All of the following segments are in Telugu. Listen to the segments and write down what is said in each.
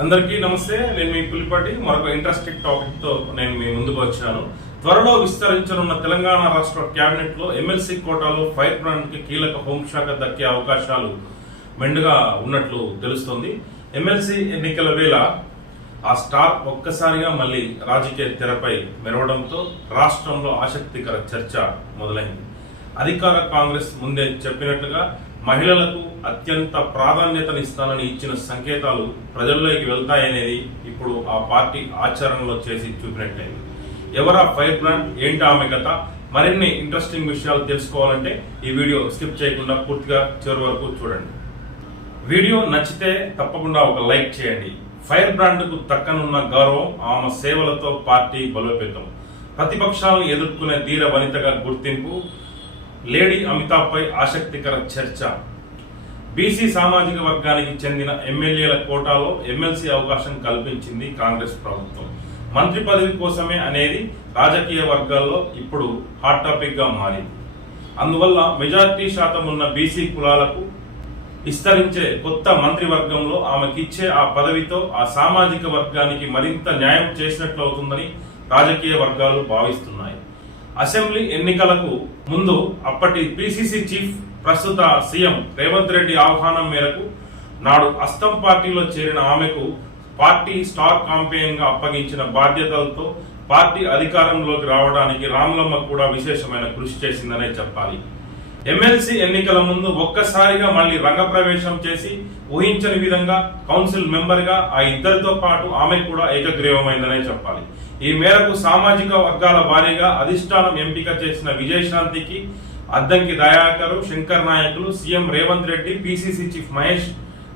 అందరికీ నమస్తే. నేను మీ పులిపాటి మరొక ఇంట్రెస్టింగ్ టాపిక్ తో నేను మీ ముందుకు వచ్చాను. త్వరలో విస్తరించనున్న తెలంగాణ రాష్ట్ర కేబినెట్ లో ఎమ్మెల్సీ కోటాలో ఫైర్ బ్రాండ్ కి కీలక హోంశాఖ దక్కే అవకాశాలు మెండుగా ఉన్నట్లు తెలుస్తోంది. ఎమ్మెల్సీ ఎన్నికల వేళ ఆ స్టార్ ఒక్కసారిగా మళ్లీ రాజకీయ తెరపై మెరవడంతో రాష్ట్రంలో ఆసక్తికర చర్చ మొదలైంది. అధికార కాంగ్రెస్ ముందే చెప్పినట్లుగా మహిళలకు అత్యంత ప్రాధాన్యతనిస్తానని ఇచ్చిన సంకేతాలు ప్రజల్లోకి వెళ్తాయనేది ఇప్పుడు ఆ పార్టీ ఆచరణలో చేసి చూపినట్లయింది. ఎవరా ఫైర్ బ్రాండ్, ఏంటి ఆమె కథ, మరిన్ని ఇంట్రెస్టింగ్ విషయాలు తెలుసుకోవాలంటే ఈ వీడియో స్కిప్ చేయకుండా పూర్తిగా చివరి వరకు చూడండి. వీడియో నచ్చితే తప్పకుండా ఒక లైక్ చేయండి. ఫైర్ బ్రాండ్ కు దక్కనున్న గౌరవం, ఆమె సేవలతో పార్టీ బలోపేతం, ప్రతిపక్షాలను ఎదుర్కొనే ధీర వనితగా గుర్తింపు, లేడీ అమితాబ్ పై ఆసక్తికర చర్చ, బీసీ సామాజిక వర్గానికి చెందిన ఎమ్మెల్యేల కోటాలో ఎమ్మెల్సీ అవకాశం కల్పించింది కాంగ్రెస్ ప్రభుత్వం. మంత్రి పదవి కోసమే అనేది రాజకీయ వర్గాల్లో ఇప్పుడు హాట్ టాపిక్ గా మారింది. అందువల్ల మెజార్టీ శాతం ఉన్న బీసీ కులాలకు విస్తరించే కొత్త మంత్రివర్గంలో ఆమెకిచ్చే ఆ పదవితో ఆ సామాజిక వర్గానికి మరింత న్యాయం చేసినట్లు అవుతుందని రాజకీయ వర్గాలు భావిస్తున్నాయి. అసెంబ్లీ ఎన్నికలకు ముందు అప్పటి పిసిసి చీఫ్, ప్రస్తుత సీఎం రేవంత్ రెడ్డి ఆహ్వానం మేరకు నాడు అస్తం పార్టీలో చేరిన ఆమెకు పార్టీ స్టార్ కాంపెయిన్ గా అప్పగించిన బాధ్యతలతో పార్టీ అధికారంలోకి రావడానికి రామలమ్మ కూడా విశేషమైన కృషి చేసిందనే చెప్పాలి. ఎమ్మెల్సీ ఎన్నికల ముందు ఒక్కసారిగా మళ్లీ రంగప్రవేశం చేసి ఊహించని విధంగా కౌన్సిల్ మెంబర్ గా ఆ ఇద్దరితో పాటు ఆమె కూడా ఏకగ్రీవమైందనే చెప్పాలి. ఈ మేరకు సామాజిక వర్గాల వారీగా అధిష్టానం ఎంపిక చేసిన విజయశాంతికి అద్దంకి దయాకర్, శంకర్ నాయకులు, CM Revanth Reddy, PCC chief Mahesh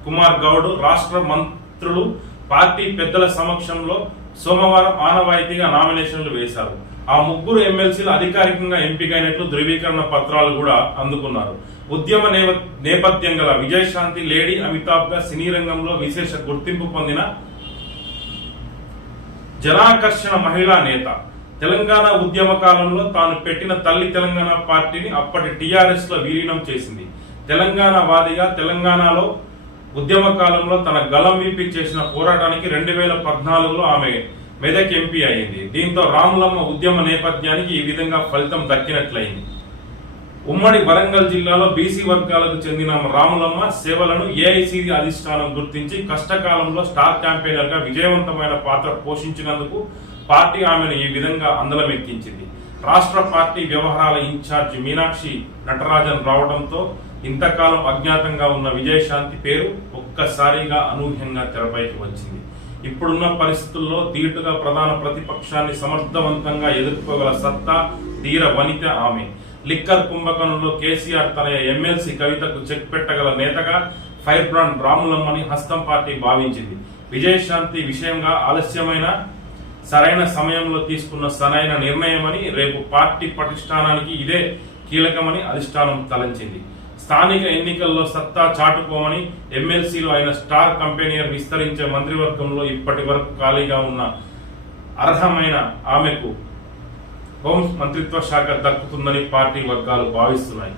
Kumar Goud, రాష్ట్ర మంత్రులు పార్టీ పెద్దల సమక్షంలో సోమవారం ఆనవాయితీగా నామినేషన్లు వేశారు. ఆ ముగ్గురు ఎమ్మెల్సీలు అధికారికంగా ఎంపికైనట్లు ధృవీకరణ పత్రాలు కూడా అందుకున్నారు. ఉద్యమ నేపథ్యం గల విజయశాంతి లేడీ అమితాబ్ గా సినీ రంగంలో విశేష గుర్తింపు పొందిన జనాకర్షణ మహిళా నేత. తెలంగాణ ఉద్యమ కాలంలో తాను పెట్టిన తల్లి తెలంగాణ పార్టీని అప్పటి టీఆర్ఎస్ లో విలీనం చేసింది. తెలంగాణ వాదిగా తెలంగాణలో ఉద్యమ కాలంలో తన గలం విప్పి చేసిన పోరాటానికి 2014లో ఆమె మెదక్ ఎంపీ అయింది. దీంతో రాములమ్మ ఉద్యమ నేపథ్యానికి ఈ విధంగా ఫలితం దక్కినట్లయింది. ఉమ్మడి వరంగల్ జిల్లాలో బీసీ వర్గాలకు చెందిన రాములమ్మ సేవలను ఏఐసీసీ అధిష్టానం గుర్తించి కష్టకాలంలో స్టార్ క్యాంపెయినర్ గా విజయవంతమైన పాత్ర పోషించినందుకు పార్టీ ఆమెను ఈ విధంగా అందలమెక్కించింది. రాష్ట్ర పార్టీ వ్యవహారాల ఇన్ఛార్జి మీనాక్షి నటరాజన్ రావడంతో ఇంతకాలం అజ్ఞాతంగా ఉన్న విజయశాంతి పేరు ఒక్కసారిగా అనూహ్యంగా తెరపైకి వచ్చింది. ఇప్పుడున్న పరిస్థితుల్లో ధీటుగా ప్రధాన ప్రతిపక్షాన్ని సమర్థవంతంగా ఎదుర్కోగల సత్తా, ధీర వనిత ఆమె. లిక్కర్ కుంభకోణంలో కేసీఆర్ తన ఎమ్మెల్సీ కవితకు చెక్ పెట్టగల నేతగా ఫైర్ బ్రాండ్ రాములమ్మని హస్తం పార్టీ భావించింది. విజయశాంతి విషయంగా ఆలస్యమైన సరైన సమయంలో తీసుకున్న సరైన నిర్ణయమని, రేపు పార్టీ పటిష్టానానికి ఇదే కీలకమని అధిష్టానం తలంచింది. స్థానిక ఎన్నికల్లో సత్తా చాటుకోమని ఎమ్మెల్సీలు అయిన స్టార్ కంపెనీర్ విస్తరించే మంత్రివర్గంలో ఇప్పటి వరకు ఖాళీగా ఉన్న అర్హమైన ఆమెకు హోం మంత్రిత్వ శాఖ దక్కుతుందని పార్టీ వర్గాలు భావిస్తున్నాయి.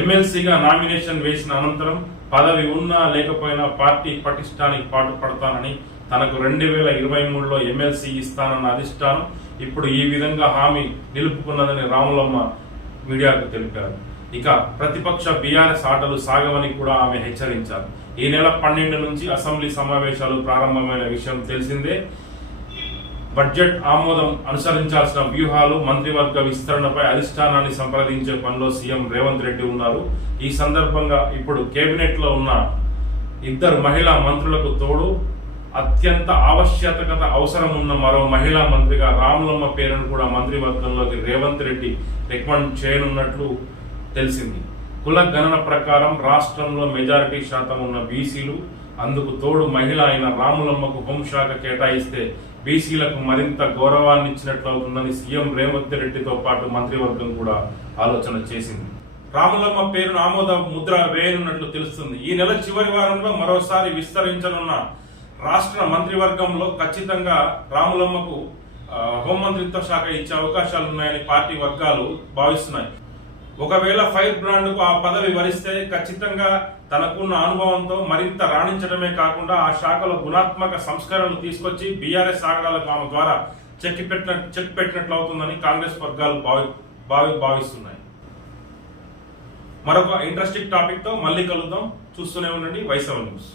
ఎమ్మెల్సీగా నామినేషన్ వేసిన అనంతరం పదవి ఉన్నా లేకపోయినా పార్టీ పటిష్టానికి పాటుపడతానని, తనకు 2023లో ఎమ్మెల్సీ ఇస్తానన్న అధిష్టానం ఇప్పుడు ఈ విధంగా హామీ నిలుపుకున్నదని రాములమ్మ మీడియాకు తెలిపారు. ఇక ప్రతిపక్ష బీఆర్ఎస్ ఆటలు సాగవని కూడా ఆమె హెచ్చరించారు. ఈ నెల 12 నుంచి అసెంబ్లీ సమావేశాలు ప్రారంభమైన విషయం తెలిసిందే. బడ్జెట్ ఆమోదం అనుసరించాల్సిన వ్యూహాలు, మంత్రివర్గ విస్తరణపై అధిష్టానాన్ని సంప్రదించే పనిలో సీఎం రేవంత్ రెడ్డి ఉన్నారు. ఈ సందర్భంగా ఇప్పుడు కేబినెట్ లో ఉన్న ఇద్దరు మహిళా మంత్రులకు తోడు అత్యంత ఆవశ్యకత అవసరం ఉన్న మరో మహిళా మంత్రిగా రాములమ్మ పేరును కూడా మంత్రివర్గంలోకి రేవంత్ రెడ్డి రికమెండ్ చేయనున్నట్లు తెలిసింది. కుల గణన ప్రకారం రాష్ట్రంలో మెజారిటీ శాతం ఉన్న బీసీలు, అందుకు తోడు మహిళ అయిన రాములమ్మకు హోంశాఖ కేటాయిస్తే బీసీలకు మరింత గౌరవాన్నిచ్చినట్లు అవుతుందని సీఎం రేవంత్ రెడ్డితో పాటు మంత్రివర్గం కూడా ఆలోచన చేసింది. రాములమ్మ పేరును ఆమోద ముద్ర వేయనున్నట్లు తెలుస్తుంది. ఈ నెల చివరి వారంలో మరోసారి విస్తరించనున్న రాష్ట్ర మంత్రివర్గంలో ఖచ్చితంగా రాములమ్మకు హోంమంత్రిత్వ శాఖ ఇచ్చే అవకాశాలున్నాయని పార్టీ వర్గాలు భావిస్తున్నాయి. ఒకవేళ ఫైర్ బ్రాండ్ కు ఆ పదవి వరిస్తే ఖచ్చితంగా తనకున్న అనుభవంతో మరింత రాణించడమే కాకుండా ఆ శాఖలో గుణాత్మక సంస్కరణలు తీసుకొచ్చి బీఆర్ఎస్ ఆగడాలకు ఆమె ద్వారా చెక్ పెట్టినట్లు అవుతుందని కాంగ్రెస్ వర్గాలు భావిస్తున్నాయి. మరొక ఇంట్రెస్టింగ్ టాపిక్ తో మళ్ళీ కలుద్దాం. చూస్తూనే ఉండండి వై7 న్యూస్.